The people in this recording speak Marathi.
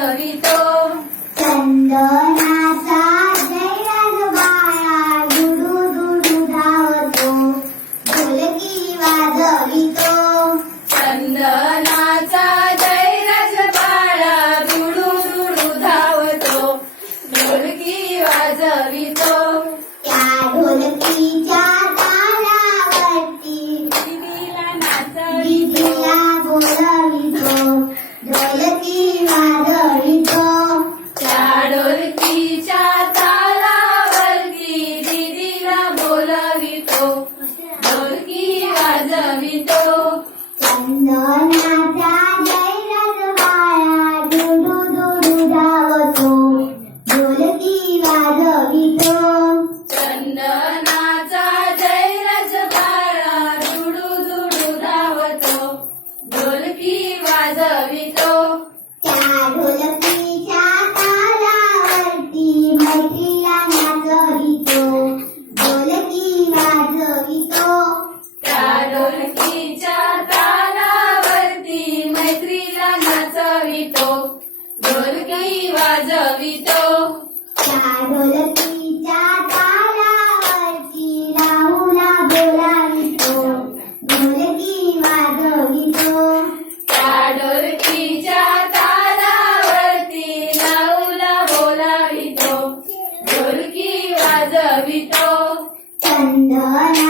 वाजवितो चंदनाचा जयराज बाळा दुडू दुडू धावतो ढोलकी वाजवितो। चंदनाचा जयराज बाळा दुडू दुडू धावतो ढोलकी वाजवितो। बोलवितो ढोलकी वाजवितो. चंदनाचा जयराज बाळा दुडू दुडू धावतो. ढोलकी वाजवितो. चंदनाचा जयराज बाळा दुडू दुडू धावतो. ढोलकी वाजवितो. त्या ढोलकीच्या तालावरती मैत्रीला ढोलकीच्या तालावरती मैत्रीला नाचवितो ढोलकी वाजवितो. त्या ढोलकीच्या तालावरती राहुला बोलावितो ढोलकी वाजवितो. त्या ढोलकीच्या तालावरती लाऊला बोलावितो ढोलकी वाजवितो. चंदनाचा